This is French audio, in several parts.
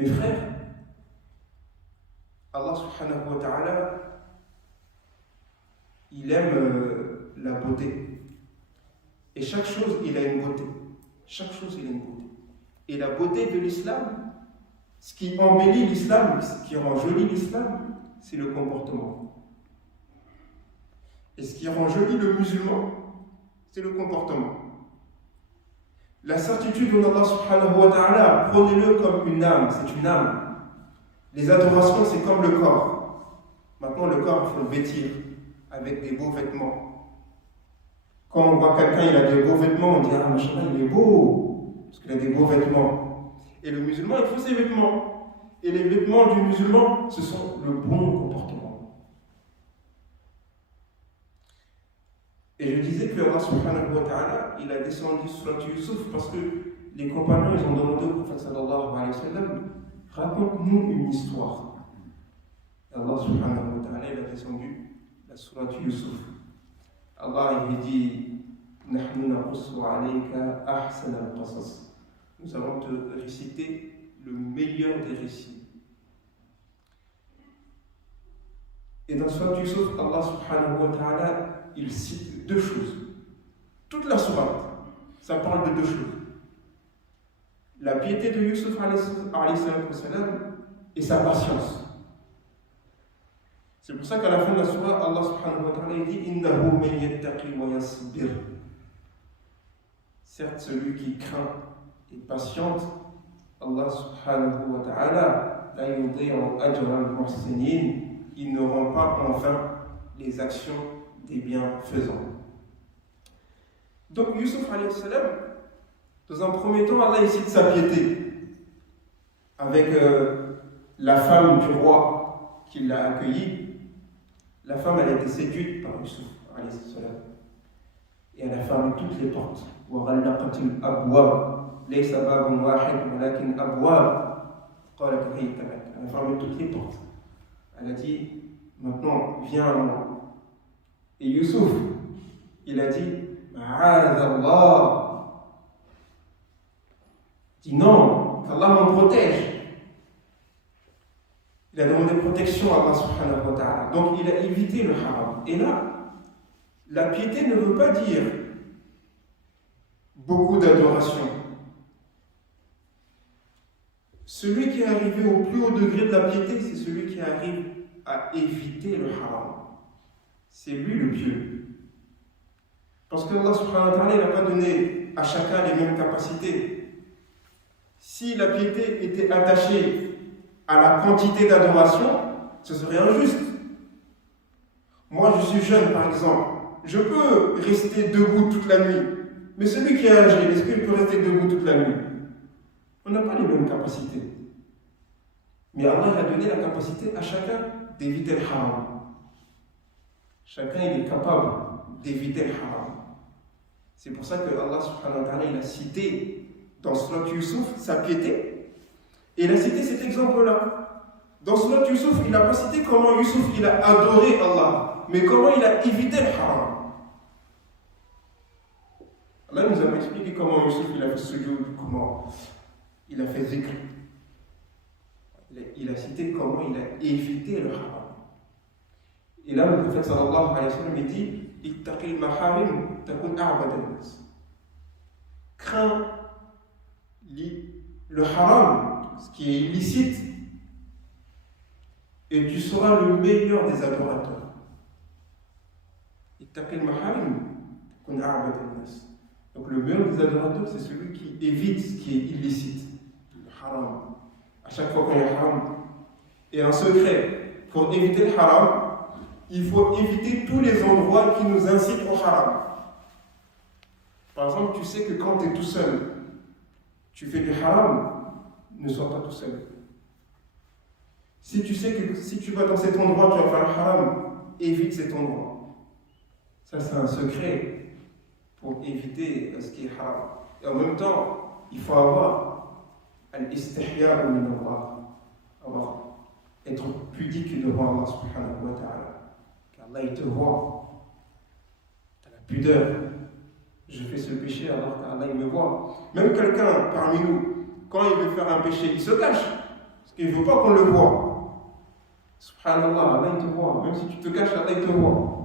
Mes frères, Allah subhanahu wa ta'ala, il aime la beauté. Et chaque chose, il a une beauté. Chaque chose, il a une beauté. Et la beauté de l'islam, ce qui embellit l'islam, ce qui rend joli l'islam, c'est le comportement. Et ce qui rend joli le musulman, c'est le comportement. La certitude de Allah subhanahu wa ta'ala, prenez-le comme une âme, c'est une âme. Les adorations, c'est comme le corps. Maintenant, le corps, il faut le vêtir avec des beaux vêtements. Quand on voit quelqu'un, il a des beaux vêtements, on dit ah, machin, il est beau, parce qu'il a des beaux vêtements. Et le musulman, il faut ses vêtements. Et les vêtements du musulman, ce sont le bon comportement. Et je disais que Allah subhanahu wa ta'ala, il a descendu sur Yusuf parce que les compagnons, ils ont demandé au prophète sallallahu alayhi wa sallam, raconte-nous une histoire. Et Allah subhanahu wa ta'ala, il a descendu la sourate Yusuf. Allah il dit Nahnu naqussu alayka ahsana al-qasas. Nous allons te réciter le meilleur des récits. Et dans sourate Yusuf, Allah subhanahu wa ta'ala, il cite deux choses. Toute la sourate, ça parle de deux choses. La piété de Yusuf alayhi salam et sa patience. C'est pour ça qu'à la fin de la sourate, Allah subhanahu wa ta'ala dit Innahu man yattaqi wa yasbir. Certes, celui qui craint et patiente, Allah subhanahu wa ta'ala, la yudhi'u ajra al-muhsinin, il ne rend pas enfin les actions des bienfaisants. Donc Yusuf alayhi salam, dans un premier temps, Allah cite sa piété avec la femme du roi qui l'a accueilli. La femme, elle a été séduite par Yusuf alayhi salam et elle a fermé toutes les portes. وغلقت الأبواب ليس باب واحد ولكن أبواب قال كهيت لك. Elle a fermé toutes les portes. Elle a dit maintenant viens à moi. Et Yusuf, il a dit Ma'adallah. Il dit non, qu'Allah m'en protège. Il a demandé protection à Allah subhanahu wa ta'ala. Donc il a évité le haram. Et là, la piété ne veut pas dire beaucoup d'adoration. Celui qui est arrivé au plus haut degré de la piété, c'est celui qui arrive à éviter le haram. C'est lui le pieux. Parce que Allah subhanahu wa ta'ala n'a pas donné à chacun les mêmes capacités. Si la piété était attachée à la quantité d'adoration, ce serait injuste. Moi, je suis jeune, par exemple. Je peux rester debout toute la nuit. Mais celui qui est âgé, est-ce qu'il peut rester debout toute la nuit? On n'a pas les mêmes capacités. Mais Allah a donné la capacité à chacun d'éviter le haram. Chacun il est capable d'éviter le haram. C'est pour ça que Allah subhanahu wa ta'ala il a cité dans Surat Yusuf sa piété. Et il a cité cet exemple-là. Dans Surat Yusuf, il n'a pas cité comment Yusuf il a adoré Allah, mais comment il a évité le haram. Allah nous a expliqué comment Yusuf il a fait sujoud, comment il a fait zikr. Il a cité comment il a évité le haram. Et là, le prophète sallallahu alayhi wa sallam il dit Ittaqil maharim takun a'bad al-nas. Crains le haram, ce qui est illicite, et tu seras le meilleur des adorateurs. Ittaqil maharim takun a'bad al-nas. Donc le meilleur des adorateurs, c'est celui qui évite ce qui est illicite, le haram. À chaque fois qu'il y a haram. Et un secret, pour éviter le haram, il faut éviter tous les endroits qui nous incitent au haram. Par exemple, tu sais que quand tu es tout seul, tu fais du haram, ne sois pas tout seul. Si tu sais que si tu vas dans cet endroit, tu vas faire le haram, évite cet endroit. Ça, c'est un secret pour éviter ce qui est haram. Et en même temps, il faut avoir al-istihya min Allah, être pudique devant Allah subhanahu wa ta'ala. Car Allah il te voit. Tu as la pudeur. Je fais ce péché alors qu'Allah il me voit. Même quelqu'un parmi nous, quand il veut faire un péché, il se cache. Parce qu'il ne veut pas qu'on le voit. Subhanallah, Allah il te voit. Même si tu te caches, Allah il te voit.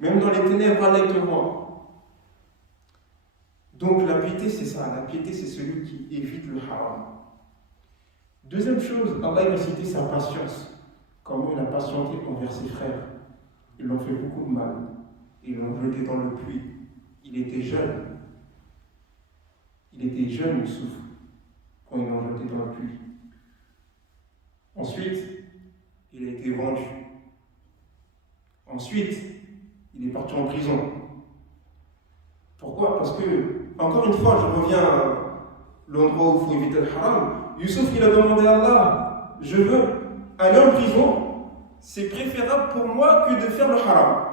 Même dans les ténèbres, Allah il te voit. Donc la piété, c'est ça. La piété, c'est celui qui évite le haram. Deuxième chose, Allah il a cité sa patience. Comment il a patienté envers ses frères. Ils l'ont fait beaucoup de mal. Ils l'ont jeté dans le puits. Il était jeune. Il était jeune, Youssouf, quand ils l'ont jeté dans le puits. Ensuite, il a été vendu. Ensuite, il est parti en prison. Pourquoi? Parce que, encore une fois, je reviens à l'endroit où il faut éviter le haram. Youssouf, il a demandé à Allah, je veux aller en prison, c'est préférable pour moi que de faire le haram.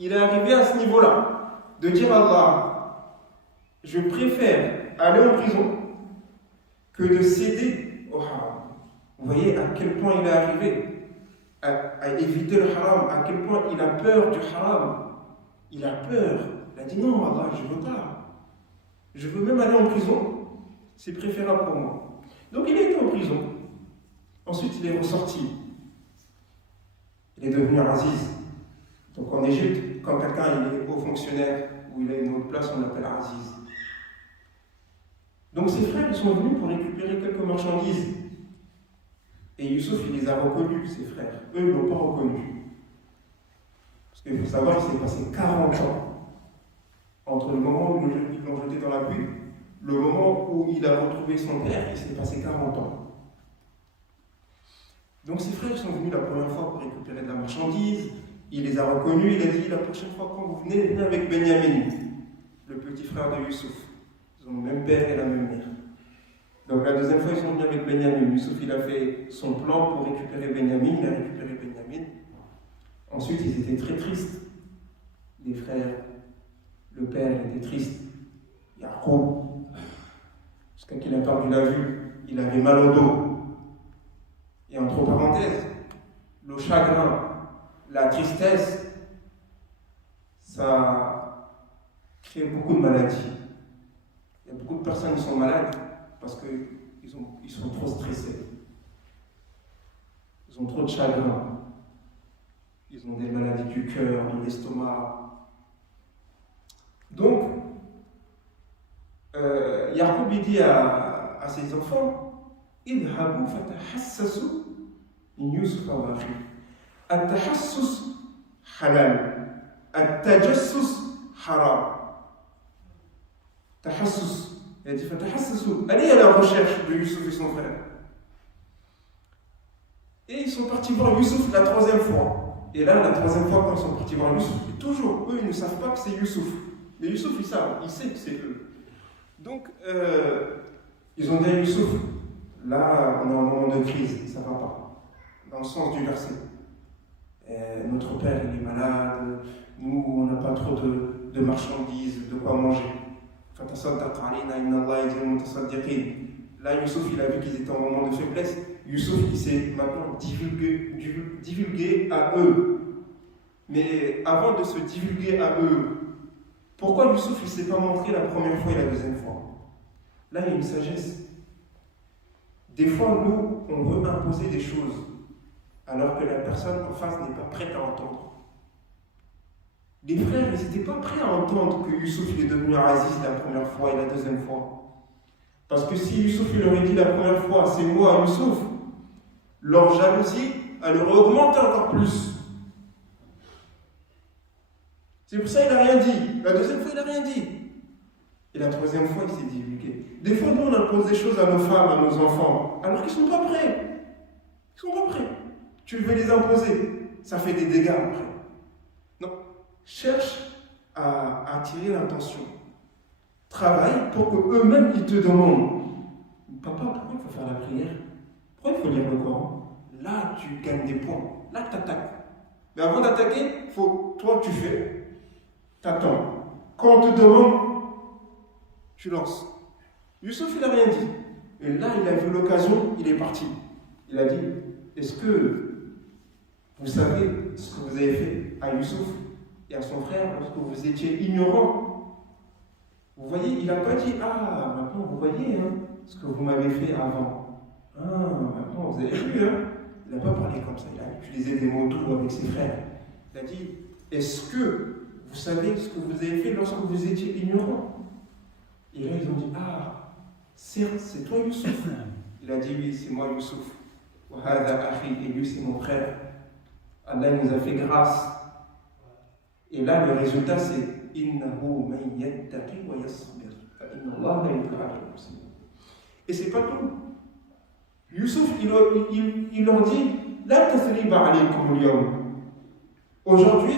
Il est arrivé à ce niveau-là, de dire à Allah, je préfère aller en prison que de céder au haram. Vous voyez à quel point il est arrivé à éviter le haram, à quel point il a peur du haram. Il a peur. Il a dit non, Allah, je ne veux pas. Je veux même aller en prison. C'est préférable pour moi. Donc il a été en prison. Ensuite, il est ressorti. Il est devenu Aziz. Donc en Égypte, quand quelqu'un est haut fonctionnaire ou il a une autre place, on l'appelle Aziz. Donc ses frères, ils sont venus pour récupérer quelques marchandises. Et Youssouf, il les a reconnus, ses frères. Eux, ils ne l'ont pas reconnu. Parce qu'il faut savoir qu'il s'est passé 40 ans entre le moment où ils l'ont jeté dans la pluie, le moment où il a retrouvé son père, il s'est passé 40 ans. Donc ses frères sont venus la première fois pour récupérer de la marchandise. Il les a reconnus, il a dit la prochaine fois quand vous venez, venez avec Benyamin, le petit frère de Youssouf. Ils ont le même père et la même mère. Donc la deuxième fois, ils sont venus avec Benyamin. Youssouf, il a fait son plan pour récupérer Benyamin, il a récupéré Benyamin. Ensuite, ils étaient très tristes, les frères. Le père était triste. Yacoub, jusqu'à qu'il a perdu la vue, il avait mal au dos. Et entre parenthèses, le chagrin, la tristesse, ça crée beaucoup de maladies. Il y a beaucoup de personnes qui sont malades parce qu'ils sont trop stressés. Ils ont trop de chagrin. Ils ont des maladies du cœur, de l'estomac. Donc, Yacoub dit à ses enfants, idhabu fatahassasu min Yusuf wa akhi. At-tahassus halal. At-tajassus haram. Tahassus. Il a dit fatahassasu. Allez à la recherche de Youssouf et son frère. Et ils sont partis voir Youssouf la troisième fois. Et là, la troisième fois, quand ils sont partis voir Youssouf, toujours, eux, ils ne savent pas que c'est Youssouf. Mais Youssouf, ils savent, il sait que c'est eux. Donc, ils ont dit à Youssouf, là, on est en moment de crise, ça ne va pas. Dans le sens du verset. Notre père, il est malade, nous, on n'a pas trop de marchandises, de quoi manger. Là, Youssouf, il a vu qu'ils étaient en moment de faiblesse. Youssouf, il s'est maintenant divulgué à eux. Mais avant de se divulguer à eux, pourquoi Youssouf ne s'est pas montré la première fois et la deuxième fois? Là, il y a une sagesse. Des fois, nous, on veut imposer des choses, alors que la personne en face n'est pas prête à entendre. Les frères, ils n'étaient pas prêts à entendre que Youssouf il est devenu Aziz la première fois et la deuxième fois. Parce que si Youssouf il aurait dit la première fois, c'est moi, Youssouf, leur jalousie, elle aurait augmenté encore plus. C'est pour ça qu'il n'a rien dit. La deuxième fois, il n'a rien dit. Et la troisième fois, il s'est divulgué. Des fois, nous, on impose des choses à nos femmes, à nos enfants, alors qu'ils ne sont pas prêts. Ils ne sont pas prêts. Tu veux les imposer. Ça fait des dégâts après. Non. Cherche à attirer l'attention. Travaille pour qu'eux-mêmes, ils te demandent. Papa, pourquoi il faut faire la prière? Pourquoi il faut lire le Coran? Là, tu gagnes des points. Là, tu attaques. Mais avant d'attaquer, toi, tu fais. T'attends. Quand on te demande, tu lances. Youssouf, il n'a rien dit. Et là, il a vu l'occasion, il est parti. Il a dit, est-ce que vous savez ce que vous avez fait à Youssouf et à son frère lorsque vous étiez ignorants? Vous voyez, il n'a pas dit, ah, maintenant vous voyez ce que vous m'avez fait avant. Ah, maintenant, vous avez vu, hein? Il n'a pas parlé comme ça, il a utilisé des mots doux avec ses frères. Il a dit, est-ce que vous savez ce que vous avez fait lorsque vous étiez ignorant? Et là, ils ont dit, ah, certes, c'est toi, Youssouf. Il a dit, oui, c'est moi, Youssouf. Et lui, c'est mon frère. Allah nous a fait grâce. Et là, le résultat, c'est Innahu man yattaqi wa yasbir. Fa inna Allah la yudhi'u ajra al-muhsinin. Et c'est pas tout. Youssouf, il leur dit La tathriba alaykum al-yawm. Aujourd'hui,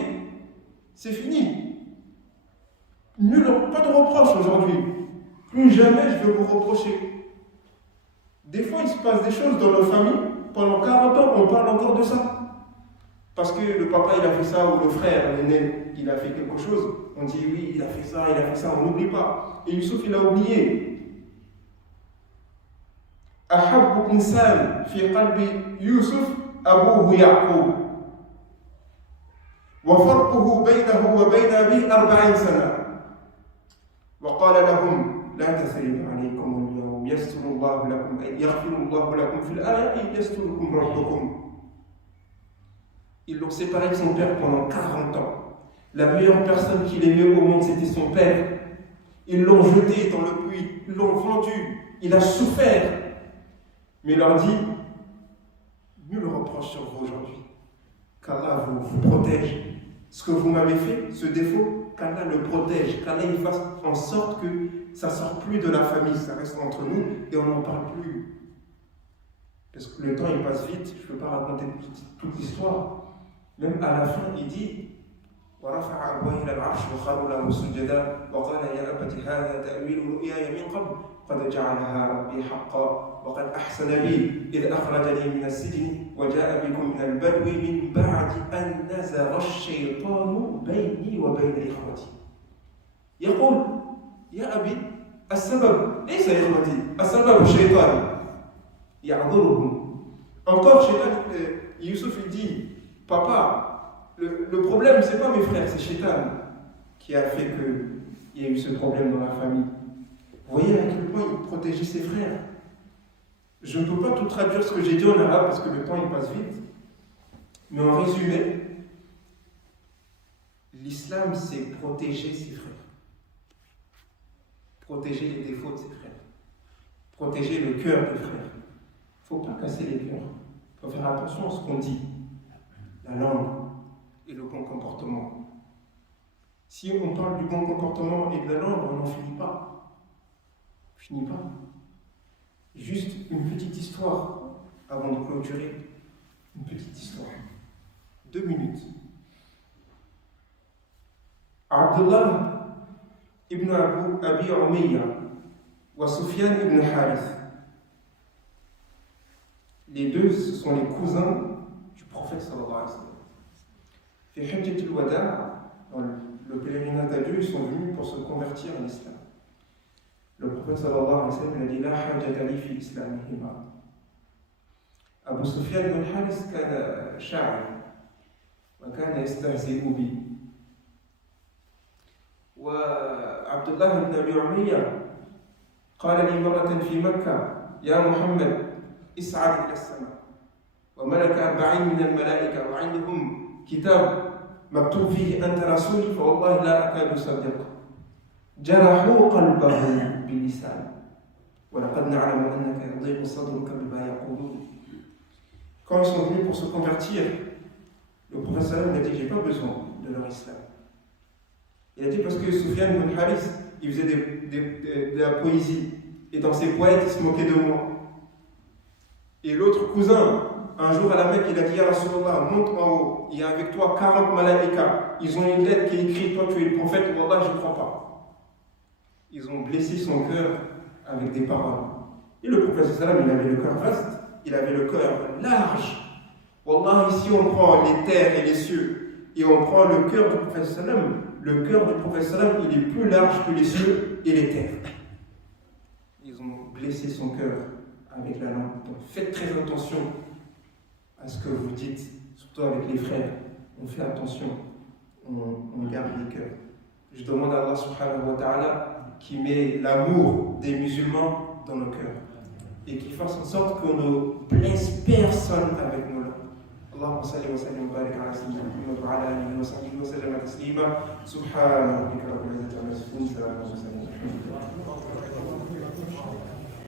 c'est fini. Pas de reproche aujourd'hui. Plus jamais je vais vous reprocher. Des fois, il se passe des choses dans nos familles. Pendant 40 ans, on parle encore de ça. Parce que le papa, il a fait ça, ou le frère, l'aîné, il a fait quelque chose. On dit oui, il a fait ça, on n'oublie pas. Et Youssouf, il a oublié. أحب إنسان في قلب يوسف أبوه يعقوب وفرقه بينه وبين أبيه 40 سنة وقال لهم لا تثريب عليكم اليوم يغفر الله لكم في الآية يستركم ربكم. Ils l'ont séparé de son père pendant 40 ans. La meilleure personne qu'il aimait au monde, c'était son père. Ils l'ont jeté dans le puits, ils l'ont vendu, il a souffert. Mais il leur dit, nul reproche sur vous aujourd'hui, qu'Allah vous protège. Ce que vous m'avez fait, ce défaut, qu'Allah le protège, qu'Allah il fasse en sorte que ça ne sorte plus de la famille, ça reste entre nous et on n'en parle plus. Parce que le temps il passe vite, je ne peux pas raconter toute l'histoire. Même à la fin, il dit ورفع أبويه إلى العرش وخروا له سجدا وقال يا أبت هذا تأويل رؤياي من قبل قد جعلها ربي حقا وقد أحسن بي إذ أخرجني من السجن وجاء بكم من البدو من بعد أن نزغ الشيطان بيني وبين إخوتي يقول يا أبي السبب ليس إخوتي السبب الشيطان يعذرهم. Encore Youssouf il dit papa, le problème c'est pas mes frères, c'est Shaitan qui a fait qu'il y a eu ce problème dans la famille. Vous voyez à quel point il protégeait ses frères. Je ne peux pas tout traduire ce que j'ai dit en arabe parce que le temps il passe vite. Mais en résumé, l'islam c'est protéger ses frères. Protéger les défauts de ses frères. Protéger le cœur des frères. Il ne faut pas casser les cœurs. Il faut faire attention à ce qu'on dit. La langue et le bon comportement. Si on parle du bon comportement et de la langue, on n'en finit pas. Juste une petite histoire avant de clôturer. Une petite histoire. 2 minutes. Abdullah ibn Abi Umayya wa Sufyan ibn Harith. Les deux, ce sont les cousins du prophète sallallahu alayhi wa sallam. Fi Hajjat al-Wada', dans le pèlerinage d'adieu, ils sont venus pour se convertir à l'islam. Le prophète sallallahu alayhi wa sallam a dit La hajjata li fi islamihima. Abu Sufyan ibn Harith كان شاعر وكان يستهزئ بي. وعبد الله بن أبي عمية قال لي مرة في مكة يا محمد اسعد إلى السماء وملك 40 من الملائكة وعندهم كتاب مكتوب فيه أنت رسول فوالله لا أكاد أصدقه جرحوا قلبه باللسان ولقد نعلم أنك يضيق صدرك بما يقولون. Quand ils sont venus pour se convertir, le prophète sallam a dit j'ai pas besoin de leur islam. Il a dit parce que Sufyan ibn Harith il faisait de la poésie et dans ses poètes il se moquait de moi. Et l'autre cousin, un jour à la Mecque, il a dit Ya Rasulallah, monte en haut, il y a avec toi 40 malaïkas. Ils ont une lettre qui est écrite, toi tu es le prophète, Wallah, je ne crois pas. Ils ont blessé son cœur avec des paroles. Et le prophète sallam, il avait le cœur vaste, il avait le cœur large. Wallah, ici on prend les terres et les cieux, et on prend le cœur du prophète sallam. Le cœur du prophète sallam, il est plus large que les cieux et les terres. Ils ont blessé son cœur avec la langue. Donc faites très attention à ce que vous dites, surtout avec les frères. On fait attention, on garde les cœurs. Je demande à Allah subhanahu wa ta'ala qui met l'amour des musulmans dans nos cœurs. et qui fasse en sorte qu'on ne blesse personne avec nos langues. اللهم صل وسلم وبارك على سيدنا محمد وعلى اله وصحبه وسلم تسليما سبحان ربك رب العزه عما يصفون